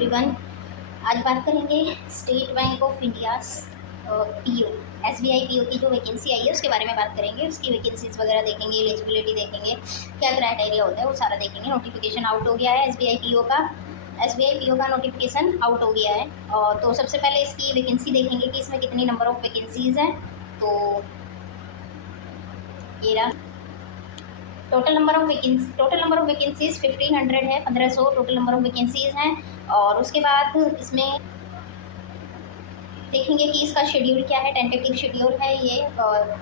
Everyone, आज बात करेंगे state bank of India PO SBI PO की जो वैकेंसी आई है उसके बारे में बात करेंगे। उसकी वैकेंसीज वगैरह देखेंगे, एलिजिबिलिटी देखेंगे, क्या क्राइटेरिया होता है वो सारा देखेंगे। नोटिफिकेशन आउट हो गया है एसबीआई पीओ का नोटिफिकेशन आउट हो गया है। और तो सबसे पहले इसकी वैकेंसी देखेंगे कि इसमें कितनी नंबर ऑफ़ वैकेंसीज़ हैं। तो ये रहा टोटल नंबर ऑफ़ वैकेंसीज 1500 है, 1500 टोटल नंबर ऑफ़ वैकेंसीज़ हैं। और उसके बाद इसमें देखेंगे कि इसका शेड्यूल क्या है। टेंटेटिव शेड्यूल है ये, और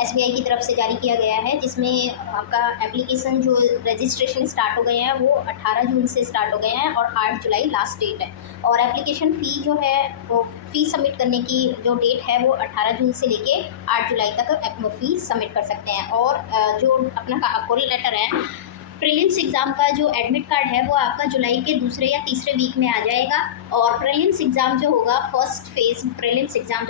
एसबीआई की तरफ से जारी किया गया है, जिसमें आपका एप्लीकेशन जो रजिस्ट्रेशन स्टार्ट हो गए हैं वो 18 जून से स्टार्ट हो गए हैं और 8 जुलाई लास्ट डेट है। और एप्लीकेशन फ़ी जो है वो फ़ी सबमिट करने की जो डेट है वो 18 जून से लेके 8 जुलाई तक फ़ी सबमिट कर सकते हैं। और जो अपना कॉल लेटर है, प्रीलिम्स एग्ज़ाम का जो एडमिट कार्ड है वो आपका जुलाई के दूसरे या तीसरे वीक में आ जाएगा। और प्रीलिम्स एग्ज़ाम जो होगा, फर्स्ट फेज़ प्रीलिम्स एग्ज़ाम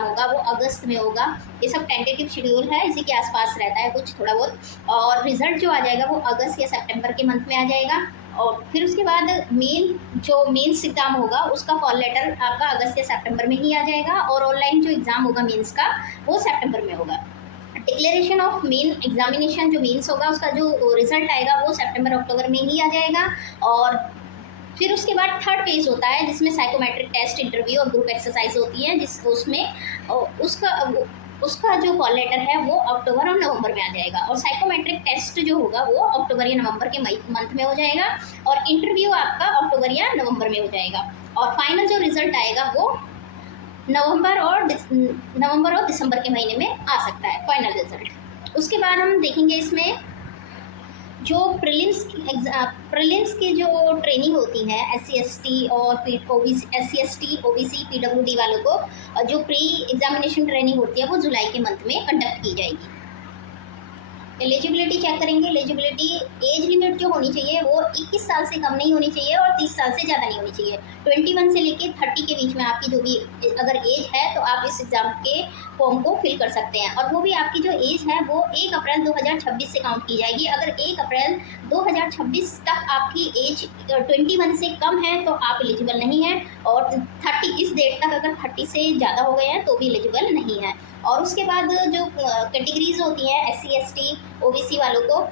होगा वो अगस्त में होगा। ये सब टेंटेटिव शेड्यूल है, इसी के आसपास रहता है कुछ थोड़ा बहुत। और रिज़ल्ट जो आ जाएगा वो अगस्त या सितंबर के मंथ में आ जाएगा। और फिर उसके बाद मेंस एग्ज़ाम होगा उसका कॉल लेटर आपका अगस्त या सितंबर में ही आ जाएगा। और ऑनलाइन जो एग्ज़ाम होगा मेंस का वो सितंबर में होगा। डिक्लेरेशन ऑफ मेन एग्जामिनेशन जो मेंस होगा उसका जो रिजल्ट आएगा वो सितंबर अक्टूबर में ही आ जाएगा। और फिर उसके बाद थर्ड फेज होता है जिसमें साइकोमेट्रिक टेस्ट, इंटरव्यू और ग्रुप एक्सरसाइज होती है, उसका जो कॉल लेटर है वो अक्टूबर और नवंबर में आ जाएगा। और साइकोमेट्रिक टेस्ट जो होगा वो अक्टूबर या नवंबर के मंथ में हो जाएगा। और इंटरव्यू आपका अक्टूबर या नवंबर में हो जाएगा। और फाइनल जो रिजल्ट आएगा वो नवंबर और दिसंबर के महीने में आ सकता है फाइनल रिजल्ट। उसके बाद हम देखेंगे इसमें जो प्रीलिम्स की जो ट्रेनिंग होती है SC/ST और SC/ST OBC PWD वालों को जो प्री एग्जामिनेशन ट्रेनिंग होती है वो जुलाई के मंथ में कंडक्ट की जाएगी। एलिजिबिलिटी चेक करेंगे। एलिजिबिलिटी एज लिमिट जो होनी चाहिए वो 21 साल से कम नहीं होनी चाहिए और 30 साल से ज़्यादा नहीं होनी चाहिए। 21 से लेके 30 के बीच में आपकी जो भी अगर एज है तो आप इस एग्ज़ाम के फॉर्म को फिल कर सकते हैं। और वो भी आपकी जो एज है वो 1 अप्रैल 2026 से काउंट की जाएगी। अगर 1 अप्रैल 2026 तक आपकी एज 21 से कम है तो आप एलिजिबल नहीं हैं। और 30 इस डेट तक अगर 30 से ज़्यादा हो गए हैं तो भी एलिजिबल नहीं है। और उसके बाद जो कैटेगरीज होती हैं SC/ST OBC वालों को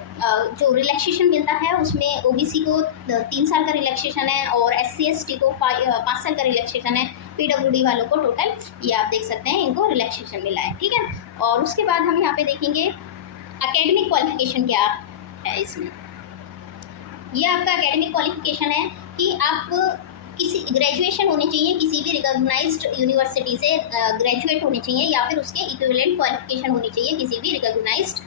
जो रिलैक्सेशन मिलता है उसमें OBC को 3 साल का रिलैक्सेशन है और SC/ST को 5 साल का रिलैक्सेशन है। PWD वालों को टोटल ये आप देख सकते हैं इनको रिलैक्सेशन मिला है, ठीक है। और उसके बाद हम यहाँ पे देखेंगे एकेडमिक क्वालिफिकेशन क्या है। इसमें ये आपका एकेडमिक क्वालिफिकेशन है कि आप किसी ग्रेजुएशन होनी चाहिए, किसी भी रिकॉग्नाइज्ड यूनिवर्सिटी से ग्रेजुएट होने चाहिए या फिर उसके इक्विवेलेंट क्वालिफिकेशन होनी चाहिए किसी भी रिकॉग्नाइज्ड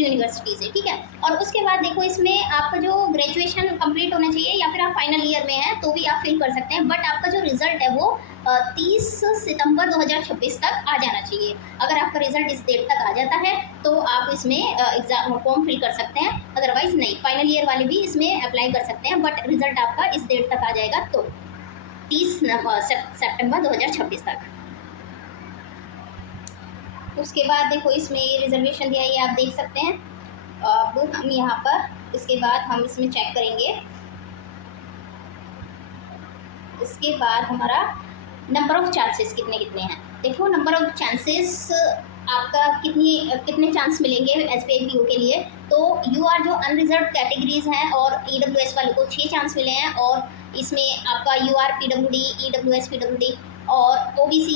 यूनिवर्सिटी से, ठीक है। और उसके बाद देखो इसमें आपका जो ग्रेजुएशन कंप्लीट होना चाहिए या फिर आप फाइनल ईयर में हैं तो भी आप फिल कर सकते हैं। बट आपका जो रिजल्ट है वो 30 सितंबर 2026 तक आ जाना चाहिए। अगर आपका रिजल्ट इस डेट तक आ जाता है तो आप इसमें एग्जाम फॉर्म फिल कर सकते हैं, अदरवाइज नहीं। फाइनल ईयर वाले भी इसमें अप्लाई कर सकते हैं बट रिजल्ट आपका इस डेट तक आ जाएगा तो 30 सितंबर 2026 तक। उसके बाद देखो इसमें रिजर्वेशन दिया है, आप देख सकते हैं। अब हम यहाँ पर इसके बाद हम इसमें चेक करेंगे। इसके बाद हमारा नंबर ऑफ चांसेस कितने हैं। देखो नंबर ऑफ चांसेस आपका कितने चांस मिलेंगे SBI PO के लिए। तो UR जो अनरिजर्व कैटेगरीज हैं और EWS वालों को 6 चांस मिले हैं। और इसमें आपका UR PWD EWS PWD और OBC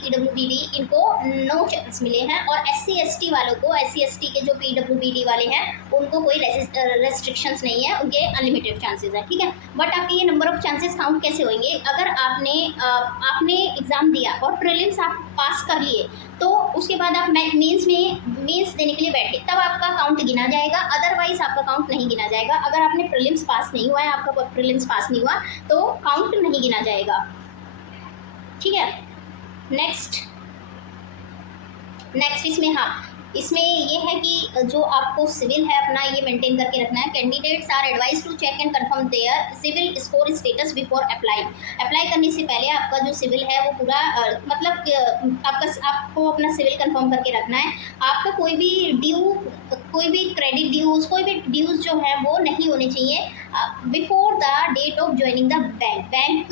PWBD इनको 9 चांस मिले हैं। और SC/ST वालों को SC/ST के जो PWBD वाले हैं उनको कोई रेस्ट्रिक्शंस नहीं है, उनके अनलिमिटेड चांसेस हैं, ठीक है। बट आपके ये नंबर ऑफ चांसेस काउंट कैसे होंगे? अगर आपने एग्ज़ाम दिया और प्रीलिम्स आप पास कर लिए तो उसके बाद आप मेंस देने के लिए बैठे तब आपका काउंट गिना जाएगा, अदरवाइज आपका काउंट नहीं गिना जाएगा। अगर आपने प्रीलिम्स पास नहीं हुआ है, आपका प्रीलिम्स पास नहीं हुआ तो काउंट नहीं गिना जाएगा, ठीक है। नेक्स्ट इसमें इसमें ये है कि जो आपको सिविल है अपना ये मेंटेन करके रखना है। Candidates are advise to check and confirm their CIBIL score status before apply करने से पहले आपका जो सिविल है वो पूरा मतलब आपको अपना सिविल कंफर्म करके रखना है। आपका कोई भी क्रेडिट ड्यूज, कोई भी ड्यूज जो है वो नहीं होने चाहिए before the date of joining the bank.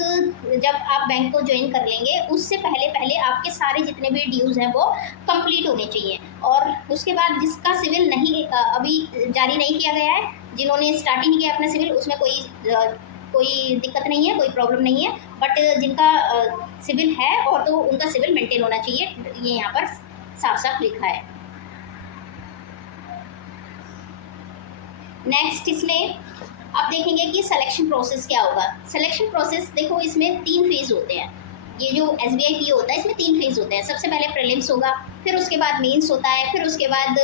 जब आप बैंक को ज्वाइन कर लेंगे उससे पहले आपके सारे जितने भी ड्यूज हैं वो कंप्लीट होने चाहिए। और उसके बाद जिसका सिविल नहीं अभी जारी नहीं किया गया है, जिन्होंने स्टार्ट ही नहीं किया अपना सिविल, उसमें कोई दिक्कत नहीं है, कोई प्रॉब्लम नहीं है। बट जिनका सिविल है और तो उनका सिविल मेंटेन होना चाहिए, ये यहाँ पर साफ साफ लिखा है। नेक्स्ट इसमें आप देखेंगे कि सिलेक्शन प्रोसेस क्या होगा। सिलेक्शन प्रोसेस देखो, इसमें 3 फेज होते हैं। ये जो SBI PO होता है इसमें 3 फेज होते हैं। सबसे पहले प्रीलिम्स होगा, फिर उसके बाद मेंस होता है, फिर उसके बाद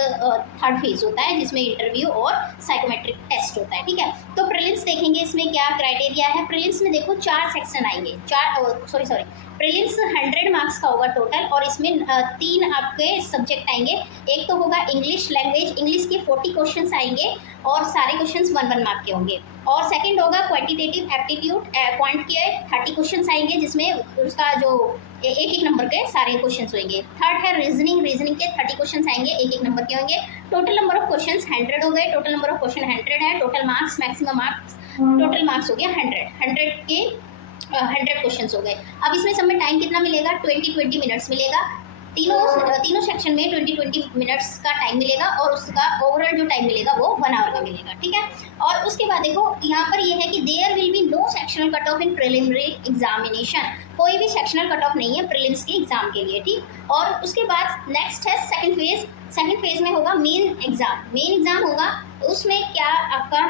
थर्ड फेज होता है जिसमें इंटरव्यू और साइकोमेट्रिक टेस्ट होता है। ठीक है, तो प्रीलिम्स देखेंगे इसमें क्या क्राइटेरिया है। प्रीलिम्स में देखो 4 सेक्शन आएंगे, प्रीलिम्स 100 मार्क्स का होगा टोटल, और इसमें 3 आपके सब्जेक्ट आएंगे। एक तो होगा इंग्लिश लैंग्वेज, इंग्लिश के 40 क्वेश्चन आएंगे और सारे क्वेश्चंस 1-1 मार्क के होंगे। और सेकंड होगा क्वांटिटेटिव एप्टीट्यूड, क्वांट के 30 क्वेश्चंस आएंगे जिसमें उसका जो एक नंबर के सारे क्वेश्चंस होंगे। थर्ड है रीजनिंग के 30 क्वेश्चंस आएंगे, एक नंबर के होंगे। टोटल नंबर ऑफ क्वेश्चंस 100 हो गए, टोटल नंबर ऑफ क्वेश्चन 100 है। Total marks, maximum marks, total marks हो गया 100 के 100 क्वेश्चंस हो गए। अब इसमें सब में टाइम कितना मिलेगा, 20 मिनट्स मिलेगा। तीनों सेक्शन में 20 मिनट्स का टाइम मिलेगा और उसका ओवरऑल जो टाइम मिलेगा वो 1 आवर का मिलेगा। ठीक है, और उसके बाद देखो यहाँ पर ये है कि there will be no sectional cut off in preliminary examination. कोई भी सेक्शनल कट ऑफ नहीं है प्रीलिम्स के एग्जाम के लिए। ठीक, और उसके बाद नेक्स्ट है सेकंड फेज में होगा मेन एग्जाम होगा। उसमें क्या आपका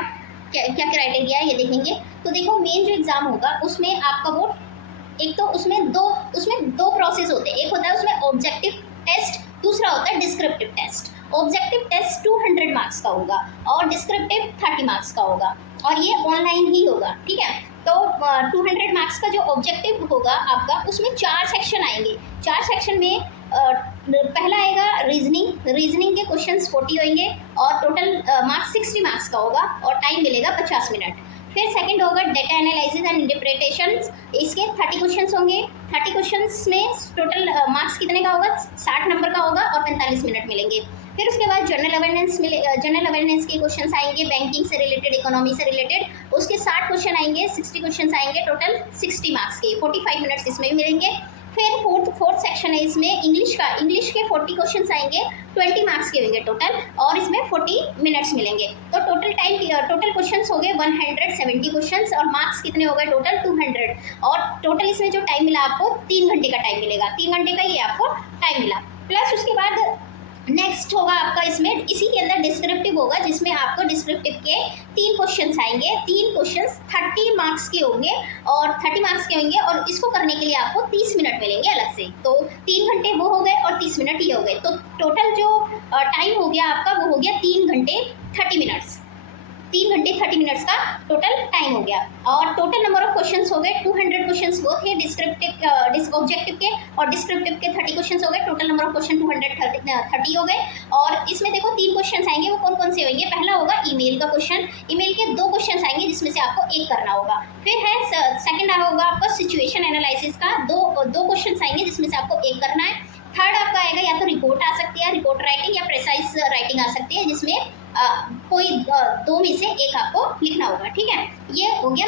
क्या क्राइटेरिया है ये देखेंगे। तो देखो मेन जो एग्जाम होगा उसमें आपका वो एक तो उसमें दो प्रोसेस होते हैं। एक होता है उसमें ऑब्जेक्टिव टेस्ट, दूसरा होता है descriptive test. Objective test 200 marks का होगा और डिस्क्रिप्टिव 30 मार्क्स का होगा, और ये ऑनलाइन ही होगा। ठीक है, तो 200 मार्क्स का जो ऑब्जेक्टिव होगा आपका, उसमें 4 सेक्शन आएंगे। 4 सेक्शन में पहला आएगा रीजनिंग के क्वेश्चंस 40 होंगे और टोटल मार्क्स 60 मार्क्स का होगा और टाइम मिलेगा 50 मिनट। फिर सेकंड होगा डेटा एनालिसिस एंड इंटरप्रिटेशन, इसके 30 क्वेश्चंस होंगे। 30 क्वेश्चंस में टोटल मार्क्स कितने का होगा, 60 नंबर का होगा और 45 मिनट मिलेंगे। फिर उसके बाद जनरल अवेयरनेस के क्वेश्चंस आएंगे, बैंकिंग से रिलेटेड, इकोनॉमी से रिलेटेड, उसके 60 क्वेश्चन आएंगे, 60 क्वेश्चंस आएंगे, टोटल 60 मार्क्स के, 45 मिनट्स इसमें भी मिलेंगे। फिर फोर्थ सेक्शन है इसमें इंग्लिश के 40 क्वेश्चंस आएंगे, 20 मार्क्स के होंगे टोटल, और इसमें 40 मिनट्स मिलेंगे। तो टोटल क्वेश्चंस हो गए 170 क्वेश्चंस और मार्क्स कितने हो गए टोटल 200, और टोटल इसमें जो टाइम मिला आपको 3 घंटे का टाइम मिलेगा। 3 घंटे का ये आपको टाइम मिला। प्लस उसके बाद नेक्स्ट होगा आपका इसमें इसी के अंदर डिस्क्रिप्टिव होगा, जिसमें आपको डिस्क्रिप्टिव के 3 क्वेश्चंस आएंगे। 3 क्वेश्चंस 30 मार्क्स के होंगे और 30 मार्क्स के होंगे, और इसको करने के लिए आपको 30 मिनट मिलेंगे अलग से। तो 3 घंटे वो हो गए और 30 मिनट ये हो गए, तो टोटल जो टाइम हो गया आपका वो हो गया 3 घंटे 30 मिनट्स। 3 घंटे 30 मिनट्स का टोटल टाइम हो गया। और टोटल नंबर ऑफ क्वेश्चंस हो गए 200 क्वेश्चंस वो थे ऑब्जेक्टिव के, और डिस्क्रिप्टिव के 30 क्वेश्चंस हो गए। टोटल नंबर ऑफ क्वेश्चन 230 हो गए। और इसमें देखो 3 क्वेश्चंस आएंगे, वो कौन कौन से होंगे। पहला होगा ईमेल का क्वेश्चन, ईमेल के 2 क्वेश्चंस आएंगे जिसमें से आपको एक करना होगा। फिर है सेकंड होगा आपका सिचुएशन एनालिसिस का, दो क्वेश्चंस आएंगे जिसमें से आपको एक करना है। थर्ड आपका आएगा या तो रिपोर्ट आ सकती है, रिपोर्ट राइटिंग, या प्रेसाइज राइटिंग आ सकती है, जिसमें कोई 2 में से एक आपको लिखना होगा। ठीक है, ये हो गया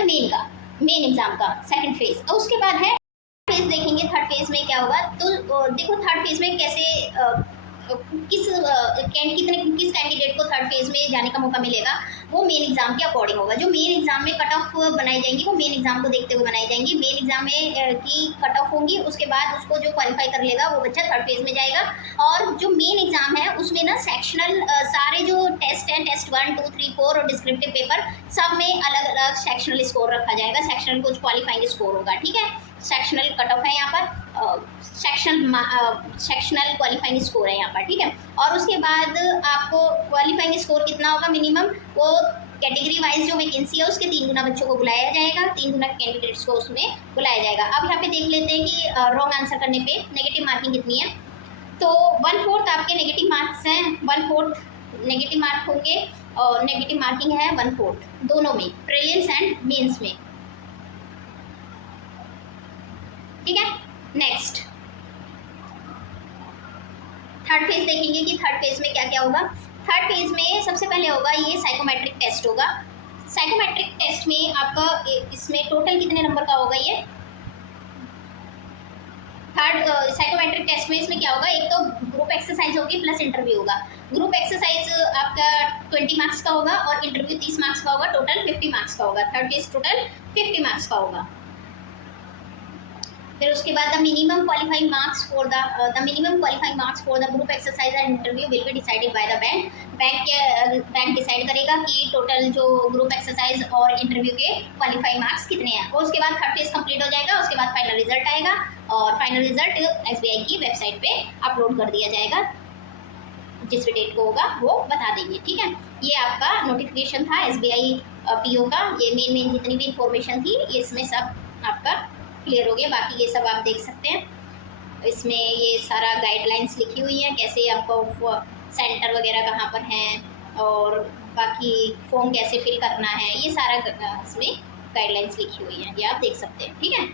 मेन एग्जाम का सेकंड फेज। और उसके बाद है फेज देखेंगे, थर्ड फेज में क्या होगा। तो देखो थर्ड फेज में कैसे किस कैंडिडेट को थर्ड फेज में जाने का मौका मिलेगा, वो मेन एग्जाम के अकॉर्डिंग होगा। जो मेन एग्जाम में कट ऑफ बनाई जाएंगी वो मेन एग्जाम को देखते हुए बनाई जाएंगी। मेन एग्जाम में की कट ऑफ होंगी, उसके बाद उसको जो क्वालिफाई कर लेगा वो बच्चा थर्ड फेज में जाएगा। और जो मेन एग्जाम है उसमें ना सेक्शनल सारे जो टेस्ट हैं, टेस्ट 1, 2, 3, 4 और डिस्क्रिप्टिव पेपर, सब में अलग अलग सेक्शनल स्कोर रखा जाएगा। सेक्शनल कुछ क्वालिफाइंग स्कोर होगा। ठीक है, सेक्शनल कट ऑफ है यहाँ पर, सेक्शनल क्वालिफाइंग स्कोर है यहाँ पर। ठीक है, और उसके बाद आपको क्वालिफाइंग स्कोर कितना होगा मिनिमम, वो कैटेगरी वाइज जो वैकेंसी है उसके 3 गुना बच्चों को बुलाया जाएगा, 3 गुना कैंडिडेट्स को उसमें बुलाया जाएगा। अब यहाँ पे देख लेते हैं कि रॉन्ग आंसर करने पे नेगेटिव मार्किंग कितनी है। तो 1/4 आपके नेगेटिव मार्क्स हैं, 1/4 नेगेटिव मार्क होंगे और नेगेटिव मार्किंग है 1/4 दोनों में, प्रीलिम्स एंड मेंस में। ठीक है, नेक्स्ट थर्ड फेज देखेंगे कि थर्ड फेज में क्या क्या होगा। थर्ड फेज में सबसे पहले होगा ये साइकोमेट्रिक टेस्ट होगा। साइकोमेट्रिक टेस्ट में आपका इसमें टोटल कितने नंबर का होगा ये थर्ड साइकोमेट्रिक टेस्ट में। इसमें क्या होगा, एक तो ग्रुप एक्सरसाइज होगी प्लस इंटरव्यू होगा। ग्रुप एक्सरसाइज आपका 20 मार्क्स का होगा और इंटरव्यू 30 मार्क्स का होगा, टोटल 50 मार्क्स का होगा। थर्ड फेज टोटल 50 मार्क्स का होगा। फिर उसके बाद the minimum qualifying marks for the group exercise and interview will be decided by the bank decide करेगा कि टोटल जो ग्रुप एक्सरसाइज और इंटरव्यू के क्वालिफाइंग मार्क्स कितने हैं। और उसके बाद थर्ड फेज कंप्लीट हो जाएगा। उसके बाद फाइनल रिजल्ट आएगा और फाइनल रिजल्ट SBI की वेबसाइट पे अपलोड कर दिया जाएगा। जिस भी डेट को होगा वो बता देंगे। ठीक है, ये आपका नोटिफिकेशन था SBI PO का। ये मेन जितनी भी इंफॉर्मेशन थी ये इसमें सब आपका क्लियर हो गया। बाकी ये सब आप देख सकते हैं। इसमें ये सारा गाइडलाइंस लिखी हुई है, कैसे आपको सेंटर वगैरह कहाँ पर हैं और बाकी फॉर्म कैसे फिल करना है, ये सारा इसमें गाइडलाइंस लिखी हुई है, ये आप देख सकते हैं। ठीक है।